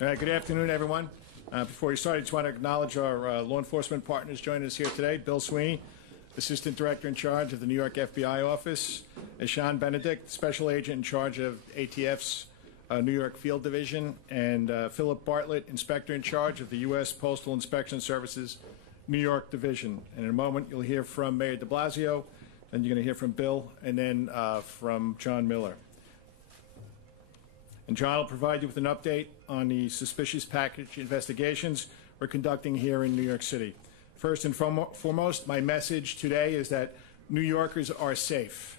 Good afternoon, everyone. Before we start, I just want to acknowledge our law enforcement partners joining us here today. Bill Sweeney, Assistant Director in charge of the New York FBI office, and Sean Benedict, Special Agent in charge of ATF's New York Field Division, and Philip Bartlett, Inspector in charge of the U.S. Postal Inspection Services New York Division. And in a moment, you'll hear from Mayor de Blasio, and you're going to hear from Bill, and then from John Miller. And John will provide you with an update on the suspicious package investigations we're conducting here in New York City. First and foremost, my message today is that New Yorkers are safe.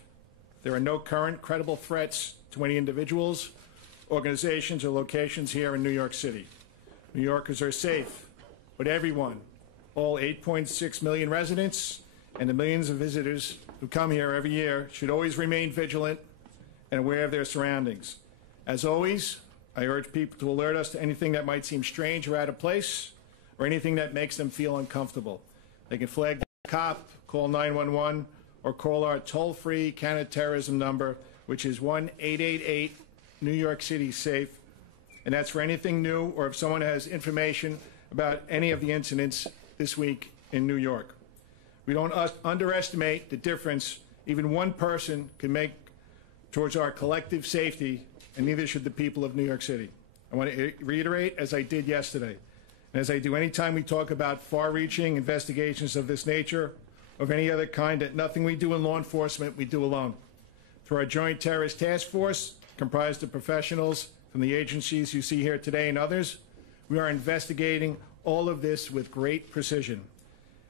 There are no current credible threats to any individuals, organizations, or locations here in New York City. New Yorkers are safe, but everyone, all 8.6 million residents and the millions of visitors who come here every year, should always remain vigilant and aware of their surroundings. As always, I urge people to alert us to anything that might seem strange or out of place, or anything that makes them feel uncomfortable. They can flag the cop, call 911, or call our toll-free counter-terrorism number, which is 1-888 New York City Safe, and that's for anything new or if someone has information about any of the incidents this week in New York. We don't underestimate the difference even one person can make towards our collective safety, and neither should the people of New York City. I want to reiterate, as I did yesterday, and as I do anytime we talk about far-reaching investigations of this nature, or of any other kind, that nothing we do in law enforcement we do alone. Through our Joint Terrorist Task Force, comprised of professionals from the agencies you see here today and others, we are investigating all of this with great precision.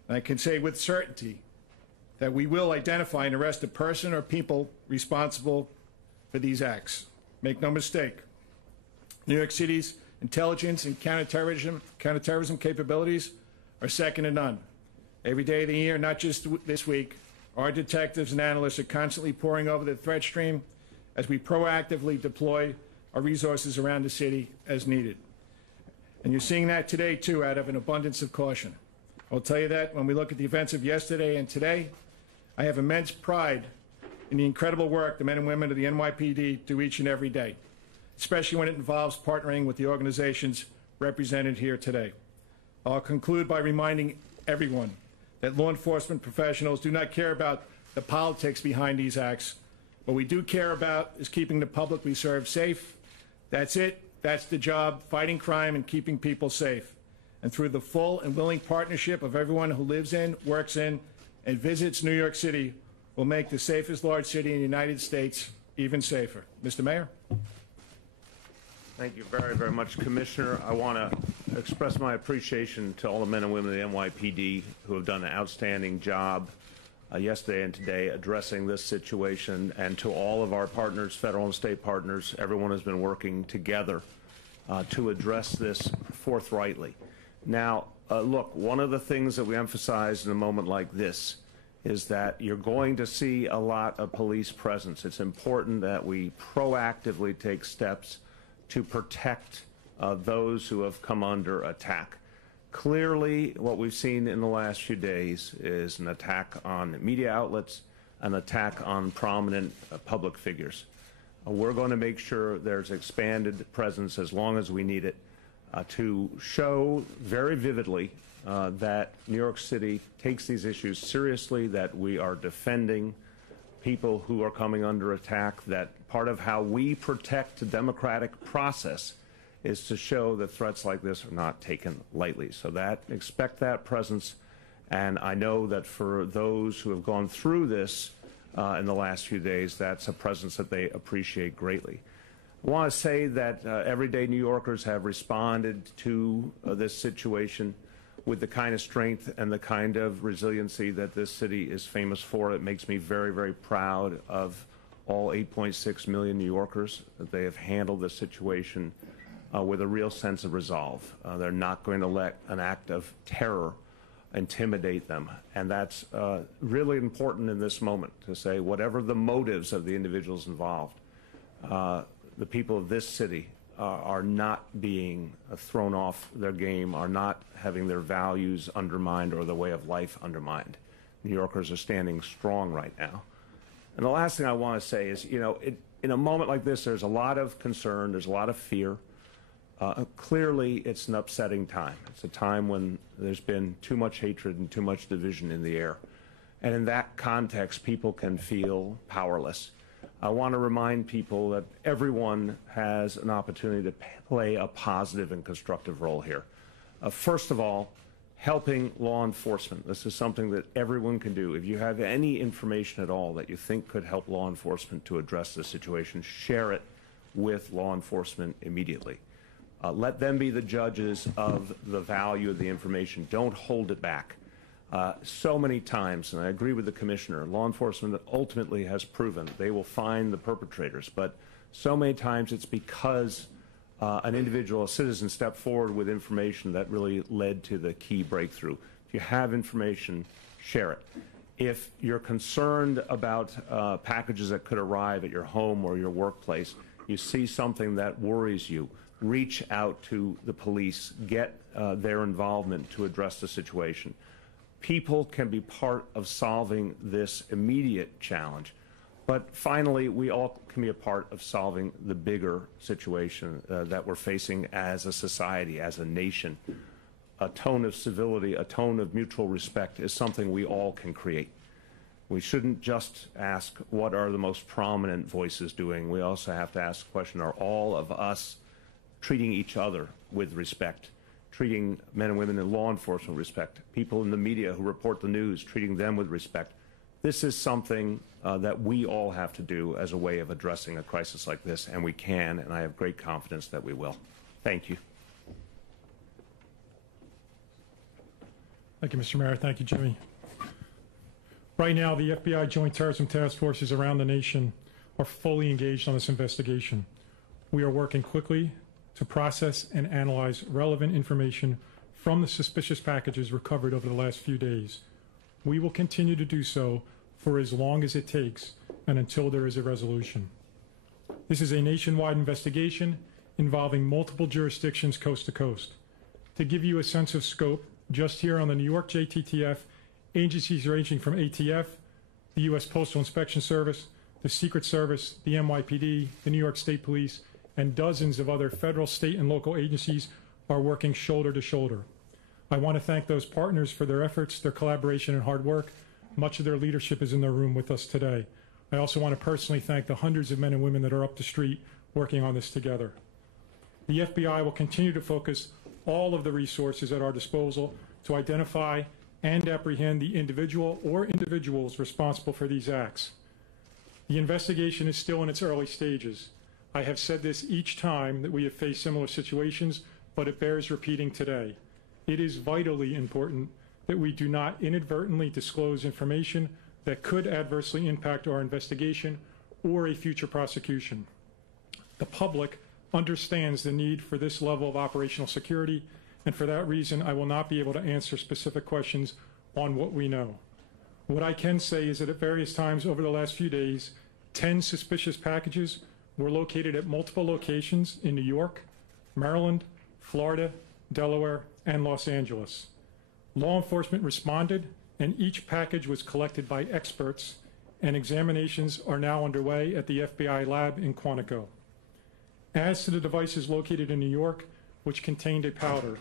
And I can say with certainty that we will identify and arrest a person or people responsible for these acts. Make no mistake, New York City's intelligence and counterterrorism capabilities are second to none. Every day of the year, not just this week, our detectives and analysts are constantly poring over the threat stream as we proactively deploy our resources around the city as needed. And you're seeing that today, too, out of an abundance of caution. I'll tell you that when we look at the events of yesterday and today, I have immense pride in the incredible work the men and women of the NYPD do each and every day, especially when it involves partnering with the organizations represented here today. I'll conclude by reminding everyone that law enforcement professionals do not care about the politics behind these acts. What we do care about is keeping the public we serve safe. That's it. That's the job, fighting crime and keeping people safe. And through the full and willing partnership of everyone who lives in, works in, and visits New York City, will make the safest large city in the United States even safer. Mr. Mayor? Thank you very, very much, Commissioner. I want to express my appreciation to all the men and women of the NYPD who have done an outstanding job yesterday and today addressing this situation, and to all of our partners, federal and state partners. Everyone has been working together to address this forthrightly. Now, look, one of the things that we emphasize in a moment like this is that you're going to see a lot of police presence. It's important that we proactively take steps to protect those who have come under attack. Clearly, what we've seen in the last few days is an attack on media outlets, an attack on prominent public figures. We're going to make sure there's expanded presence as long as we need it to show very vividly that New York City takes these issues seriously, that we are defending people who are coming under attack, that part of how we protect the democratic process is to show that threats like this are not taken lightly. So expect that presence, and I know that for those who have gone through this in the last few days, that's a presence that they appreciate greatly. I want to say that everyday New Yorkers have responded to this situation with the kind of strength and the kind of resiliency that this city is famous for. It makes me very, very proud of all 8.6 million New Yorkers, that they have handled this situation with a real sense of resolve. They're not going to let an act of terror intimidate them. And that's really important in this moment, to say whatever the motives of the individuals involved, the people of this city are not being thrown off their game, are not having their values undermined or their way of life undermined. New Yorkers are standing strong right now. And the last thing I want to say is, you know, in a moment like this, there's a lot of concern, there's a lot of fear. Clearly, it's an upsetting time. It's a time when there's been too much hatred and too much division in the air. And in that context, people can feel powerless. I want to remind people that everyone has an opportunity to play a positive and constructive role here. First of all, helping law enforcement. This is something that everyone can do. If you have any information at all that you think could help law enforcement to address this situation, share it with law enforcement immediately. Let them be the judges of the value of the information. Don't hold it back. So many times, and I agree with the Commissioner, law enforcement ultimately has proven they will find the perpetrators, but so many times it's because an individual, a citizen, stepped forward with information that really led to the key breakthrough. If you have information, share it. If you're concerned about packages that could arrive at your home or your workplace, you see something that worries you, reach out to the police, get their involvement to address the situation. People can be part of solving this immediate challenge. But finally, we all can be a part of solving the bigger situation that we're facing as a society, as a nation. A tone of civility, a tone of mutual respect is something we all can create. We shouldn't just ask, what are the most prominent voices doing? We also have to ask the question, are all of us treating each other with respect, treating men and women in law enforcement with respect, people in the media who report the news, treating them with respect? This is something that we all have to do as a way of addressing a crisis like this, and we can, and I have great confidence that we will. Thank you. Thank you, Mr. Mayor. Thank you, Jimmy. Right now, the FBI Joint Terrorism Task Forces around the nation are fully engaged on this investigation. We are working quickly to process and analyze relevant information from the suspicious packages recovered over the last few days. We will continue to do so for as long as it takes and until there is a resolution. This is a nationwide investigation involving multiple jurisdictions coast to coast. To give you a sense of scope, just here on the New York JTTF, agencies ranging from ATF, the U.S. Postal Inspection Service, the Secret Service, the NYPD, the New York State Police, and dozens of other federal, state, and local agencies are working shoulder to shoulder. I want to thank those partners for their efforts, their collaboration, and hard work. Much of their leadership is in the room with us today. I also want to personally thank the hundreds of men and women that are up the street working on this together. The FBI will continue to focus all of the resources at our disposal to identify and apprehend the individual or individuals responsible for these acts. The investigation is still in its early stages. I have said this each time that we have faced similar situations, but it bears repeating today. It is vitally important that we do not inadvertently disclose information that could adversely impact our investigation or a future prosecution. The public understands the need for this level of operational security, and for that reason, I will not be able to answer specific questions on what we know. What I can say is that at various times over the last few days, 10 suspicious packages were located at multiple locations in New York, Maryland, Florida, Delaware, and Los Angeles. Law enforcement responded, and each package was collected by experts, and examinations are now underway at the FBI lab in Quantico. As to the devices located in New York, which contained a powder,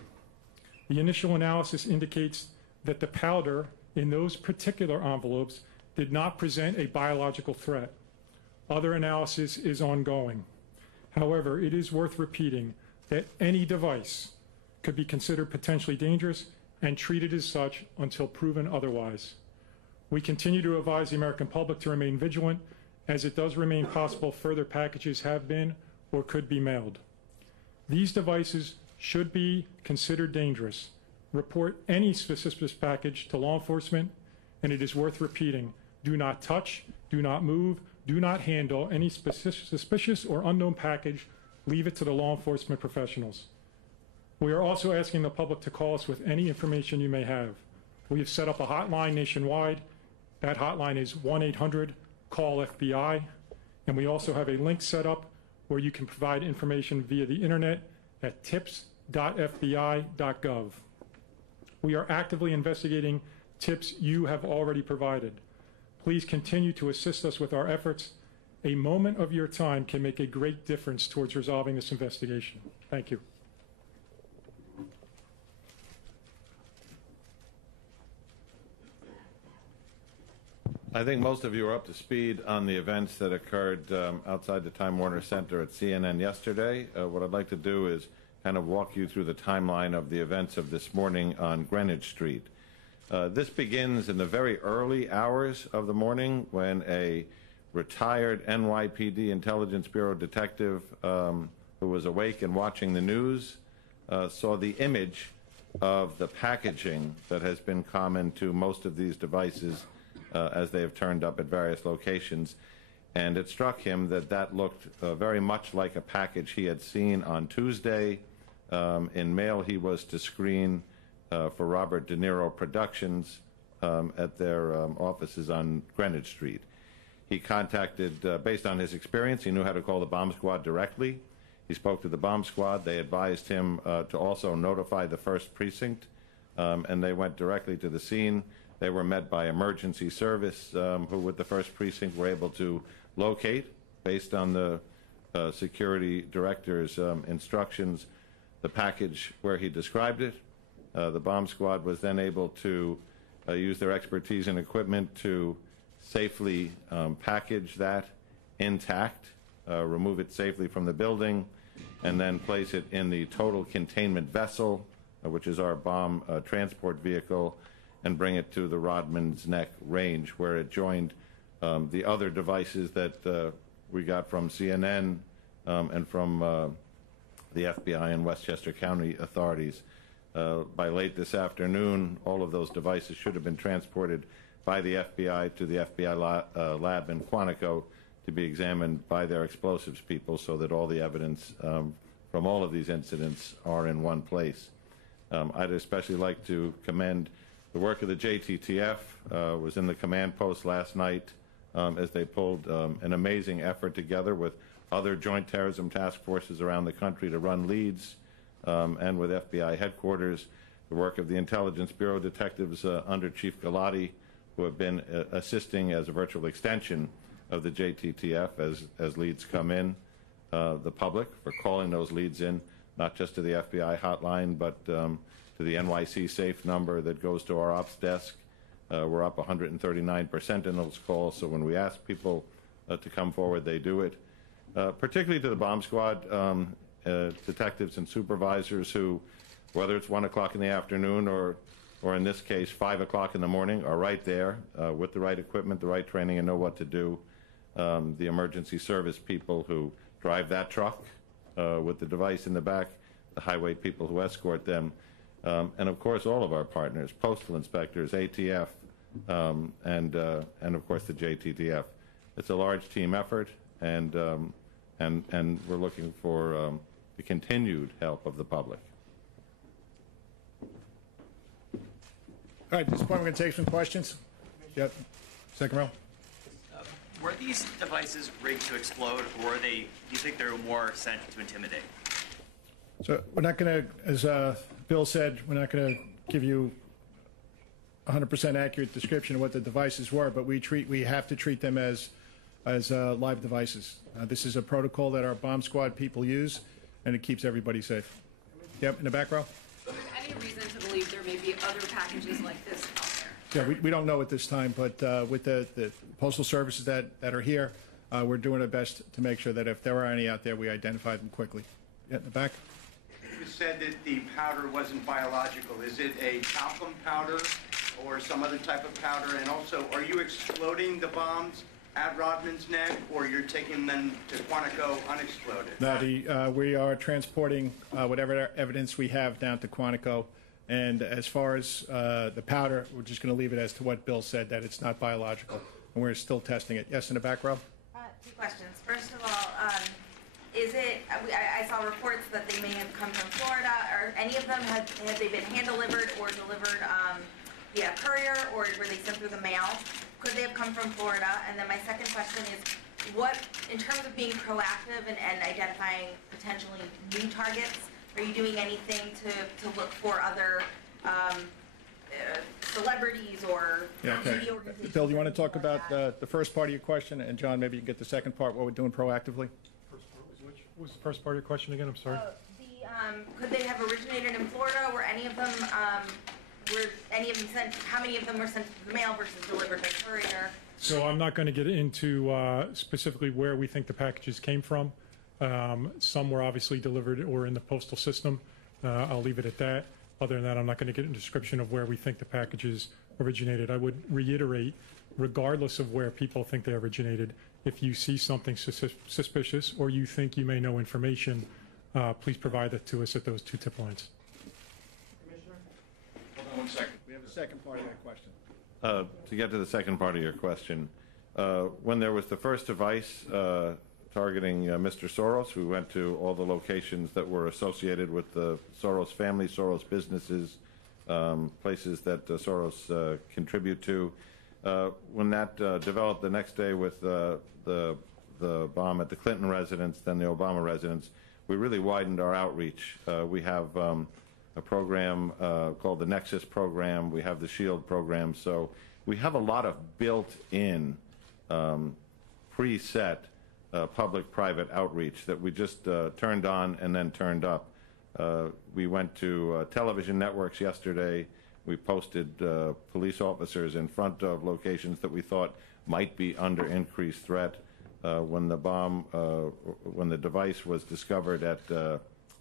the initial analysis indicates that the powder in those particular envelopes did not present a biological threat. Other analysis is ongoing. However, it is worth repeating that any device could be considered potentially dangerous and treated as such until proven otherwise. We continue to advise the American public to remain vigilant, as it does remain possible further packages have been or could be mailed. These devices should be considered dangerous. Report any suspicious package to law enforcement, and it is worth repeating, do not touch, do not move, do not handle any suspicious or unknown package. Leave it to the law enforcement professionals. We are also asking the public to call us with any information you may have. We have set up a hotline nationwide. That hotline is 1-800-CALL-FBI, and we also have a link set up where you can provide information via the internet at tips.fbi.gov. We are actively investigating tips you have already provided. Please continue to assist us with our efforts. A moment of your time can make a great difference towards resolving this investigation. Thank you. I think most of you are up to speed on the events that occurred outside the Time Warner Center at CNN yesterday. What I'd like to do is kind of walk you through the timeline of the events of this morning on Greenwich Street. This begins in the very early hours of the morning when a retired NYPD Intelligence Bureau detective who was awake and watching the news saw the image of the packaging that has been common to most of these devices as they have turned up at various locations. And it struck him that that looked very much like a package he had seen on Tuesday in mail he was to screen for Robert De Niro Productions at their offices on Greenwich Street. He contacted, based on his experience, he knew how to call the bomb squad directly. He spoke to the bomb squad. They advised him to also notify the 1st Precinct, and they went directly to the scene. They were met by emergency service, who with the 1st Precinct were able to locate, based on the security director's instructions, the package where he described it. The bomb squad was then able to use their expertise and equipment to safely package that intact, remove it safely from the building, and then place it in the total containment vessel, which is our bomb transport vehicle, and bring it to the Rodman's Neck range, where it joined the other devices that we got from CNN and from the FBI and Westchester County authorities. By late this afternoon, all of those devices should have been transported by the FBI to the FBI lab in Quantico to be examined by their explosives people, so that all the evidence from all of these incidents are in one place. I'd especially like to commend the work of the JTTF. Was in the command post last night as they pulled an amazing effort together with other joint terrorism task forces around the country to run leads, and with FBI headquarters, the work of the Intelligence Bureau detectives under Chief Galati, who have been assisting as a virtual extension of the JTTF as leads come in, the public for calling those leads in, not just to the FBI hotline, but to the NYC safe number that goes to our ops desk. We're up 139% in those calls, so when we ask people to come forward, they do it. Particularly to the bomb squad, detectives and supervisors who, whether it's 1 o'clock in the afternoon or in this case 5 o'clock in the morning, are right there with the right equipment, the right training, and know what to do. The emergency service people who drive that truck with the device in the back, the highway people who escort them, and of course all of our partners, postal inspectors, ATF, and of course the JTTF. It's a large team effort, and we're looking for the continued help of the public. All right, at this point, we're going to take some questions. Yep. Second row. Were these devices rigged to explode, or do you think they were more sent to intimidate? So we're not going to, as Bill said, we're not going to give you 100% accurate description of what the devices were, but we have to treat them as live devices. This is a protocol that our bomb squad people use, and it keeps everybody safe. Yep, in the back row. Is there any reason to believe there may be other packages like this out there? Yeah, we don't know at this time, but with the postal services that are here, we're doing our best to make sure that if there are any out there, we identify them quickly. Yeah, in the back. You said that the powder wasn't biological. Is it a talcum powder or some other type of powder? And also, are you exploding the bombs at Rodman's Neck, or you're taking them to Quantico unexploded? No, we are transporting whatever evidence we have down to Quantico. And as far as the powder, we're just going to leave it as to what Bill said, that it's not biological. And we're still testing it. Yes, in the back row? 2 questions. First of all, is it, I saw reports that they may have come from Florida. Are any of them, have they been hand-delivered or delivered via courier, or were they sent through the mail? Could they have come from Florida? And then my second question is, what, in terms of being proactive and identifying potentially new targets, are you doing anything to look for other celebrities or TV organizations? Bill, do you want to talk about the first part of your question? And John, maybe you can get the second part, what we're doing proactively? What was the first part of your question again? I'm sorry. Could they have originated in Florida? Were any of them sent, how many of them were sent through the mail versus delivered by courier? So I'm not going to get into specifically where we think the packages came from. Some were obviously delivered or in the postal system. I'll leave it at that. Other than that, I'm not going to get into a description of where we think the packages originated. I would reiterate, regardless of where people think they originated, if you see something suspicious or you think you may know information, please provide that to us at those 2 tip lines. Commissioner? Hold on 1 second. We have a second part of that question. To get to the second part of your question, when there was the first device targeting Mr. Soros, we went to all the locations that were associated with the Soros family, Soros businesses, places that Soros contribute to. When that developed the next day with the bomb at the Clinton residence, then the Obama residence, we really widened our outreach. We have a program called the Nexus program. We have the SHIELD program. So we have a lot of built-in, preset public-private outreach that we just turned on and then turned up. We went to television networks yesterday. We posted police officers in front of locations that we thought might be under increased threat. When the device was discovered at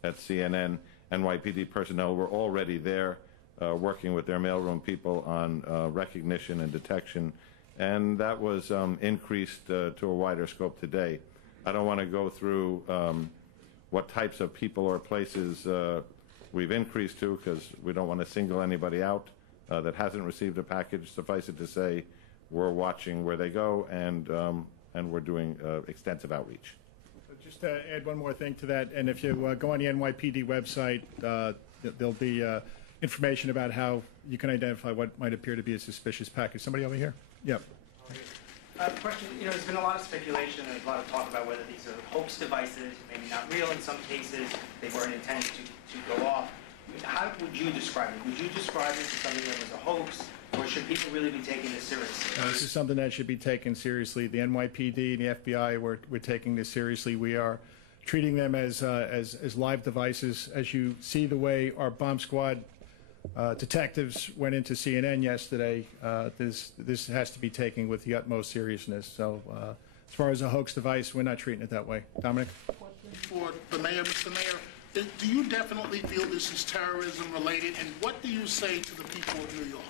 CNN, NYPD personnel were already there working with their mailroom people on recognition and detection, and that was increased to a wider scope today. I don't want to go through what types of people or places we've increased to, because we don't want to single anybody out that hasn't received a package. Suffice it to say, we're watching where they go, and we're doing extensive outreach. Just to add one more thing to that, and if you go on the NYPD website, there'll be information about how you can identify what might appear to be a suspicious package. Somebody over here? Yep. Question, there's been a lot of speculation and a lot of talk about whether these are hoax devices, maybe not real in some cases, they weren't intended to go off. How would you describe it? Would you describe it as something that was a hoax, or should people really be taking this seriously? This is something that should be taken seriously. The NYPD and the FBI, we're taking this seriously. We are treating them as live devices. As you see the way our bomb squad detectives went into CNN yesterday, this has to be taken with the utmost seriousness. So as far as a hoax device, we're not treating it that way. Dominic? For the mayor, Mr. Mayor, do you definitely feel this is terrorism related, and what do you say to the people of New York?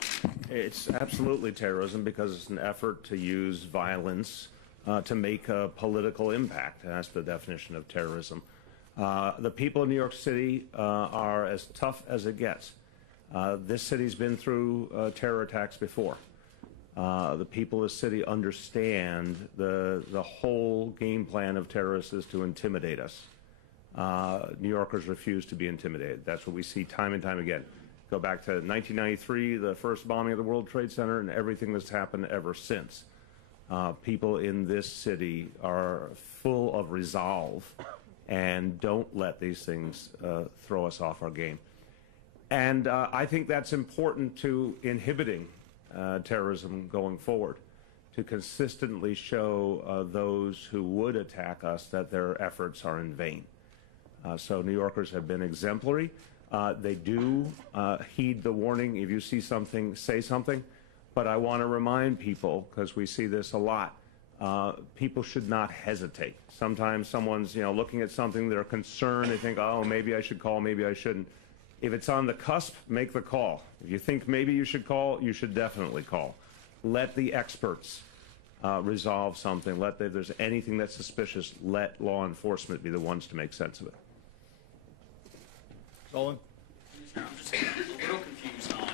It's absolutely terrorism because it's an effort to use violence to make a political impact. That's the definition of terrorism. The people of New York City are as tough as it gets. This city's been through terror attacks before. The people of the city understand the whole game plan of terrorists is to intimidate us. New Yorkers refuse to be intimidated. That's what we see time and time again. Go back to 1993, the first bombing of the World Trade Center, and everything that's happened ever since. People in this city are full of resolve and don't let these things throw us off our game. And I think that's important to inhibiting terrorism going forward, to consistently show those who would attack us that their efforts are in vain. So New Yorkers have been exemplary. They do heed the warning. If you see something, say something. But I want to remind people, because we see this a lot, people should not hesitate. Sometimes someone's looking at something, they're concerned, they think, oh, maybe I should call, maybe I shouldn't. If it's on the cusp, make the call. If you think maybe you should call, you should definitely call. Let the experts resolve something. If there's anything that's suspicious, let law enforcement be the ones to make sense of it. Solon? I'm just a little confused on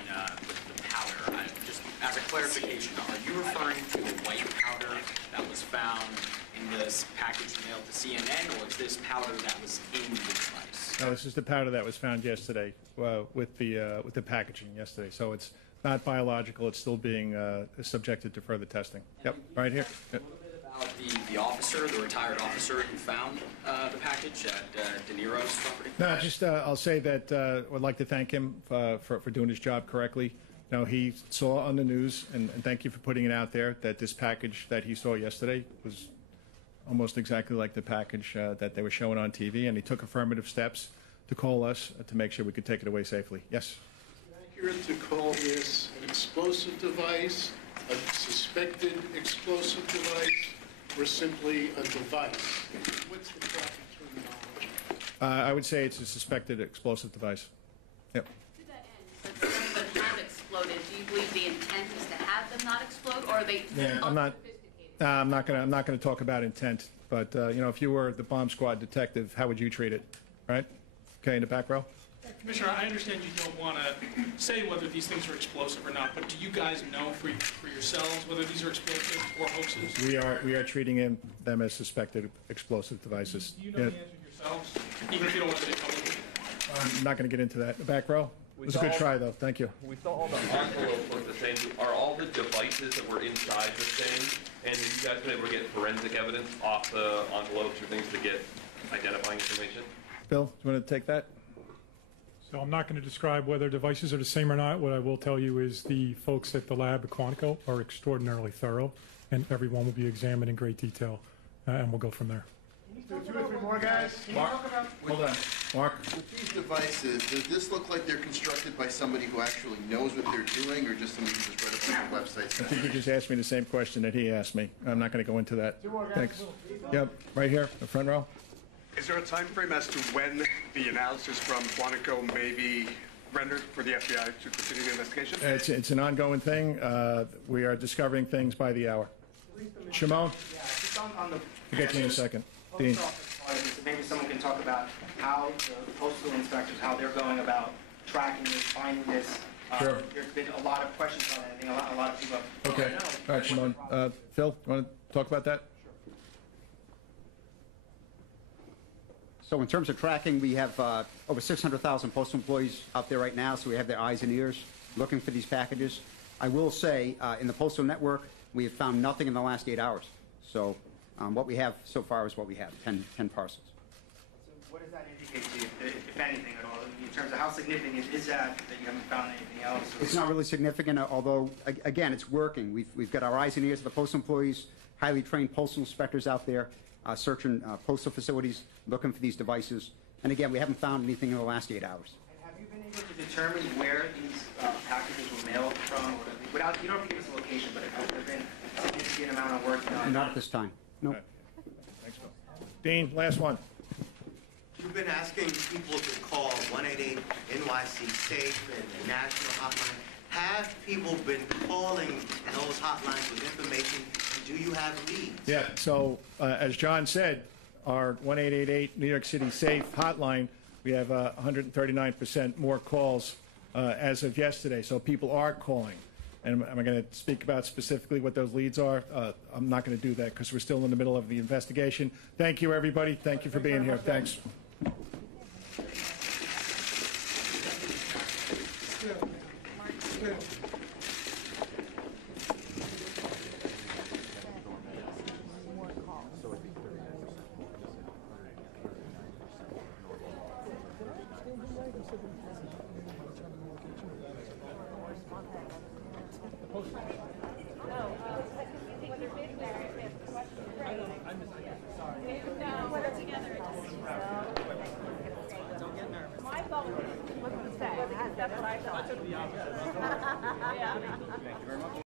the powder. Just as a clarification, are you referring to the white powder that was found in this package mailed to CNN, or is this powder that was in the device? No, this is the powder that was found yesterday with the packaging yesterday. So it's not biological. It's still being subjected to further testing. Yep, right here. Yep. About the officer, the retired officer who found the package at De Niro's property? No, just I'll say that I'd like to thank him for doing his job correctly. He saw on the news, and thank you for putting it out there, that this package that he saw yesterday was almost exactly like the package that they were showing on TV, and he took affirmative steps to call us to make sure we could take it away safely. Yes? Is it accurate to call this an explosive device, a suspected explosive device or simply a device? What's the proper terminology? I would say it's a suspected explosive device. Yep. To that end, but some of them have exploded. Do you believe the intent is to have them not explode, or are they I'm not going to talk about intent, but you know, if you were the bomb squad detective, how would you treat it, right? Okay, in the back row. Commissioner, I understand you don't want to say whether these things are explosive or not, but do you guys know for yourselves whether these are explosive or hoaxes? We are treating them as suspected explosive devices. Do you know the answer yourselves, even if you don't want to say it publicly? I'm not going to get into that. The back row. It was a good try, though. Thank you. We saw all the envelopes look the same. Are all the devices that were inside the same? And have you guys been able to get forensic evidence off the envelopes or things to get identifying information? Bill, do you want to take that? So I'm not going to describe whether devices are the same or not. What I will tell you is the folks at the lab at Quantico are extraordinarily thorough, and everyone will be examined in great detail, and we'll go from there. Two or three more guys. Mark, hold on. Mark. With these devices, does this look like they're constructed by somebody who actually knows what they're doing, or just somebody who just read up on their websites? I think you just asked me the same question that he asked me. I'm not going to go into that. Thanks. Yep, right here, the front row. Is there a time frame as to when the analysis from Quantico may be rendered for the FBI to continue the investigation? It's an ongoing thing. We are discovering things by the hour. Shimon? Yeah, just on the... I'll get to you in a second. Dean. Maybe someone can talk about how the postal inspectors, how they're going about tracking this, finding this. Sure. There's been a lot of questions on it. I think a lot of people have... Okay. All right, Shimon. Phil, you want to talk about that? So in terms of tracking, we have over 600,000 postal employees out there right now, so we have their eyes and ears looking for these packages. I will say, in the postal network, we have found nothing in the last 8 hours. So what we have so far is what we have, 10 parcels. So what does that indicate to you, if anything at all, in terms of how significant is that you haven't found anything else? It's not really significant, although, again, it's working. We've got our eyes and ears of the postal employees, highly trained postal inspectors out there, searching postal facilities, looking for these devices. And again, we haven't found anything in the last 8 hours. And have you been able to determine where these packages were mailed from? Or without, you don't have to give us a location, but has there been a significant amount of work done? Not at this time. No. Right. Thanks, Phil. Dean, last one. You've been asking people to call 188-NYC-SAFE and the national hotline. Have people been calling those hotlines with information, and do you have leads? Yeah, so as John said, our 1-888 New York City SAFE hotline, we have 139% more calls as of yesterday. So people are calling. And am I going to speak about specifically what those leads are? I'm not going to do that because we're still in the middle of the investigation. Thank you, everybody. Thank you for being here. Thanks. Good.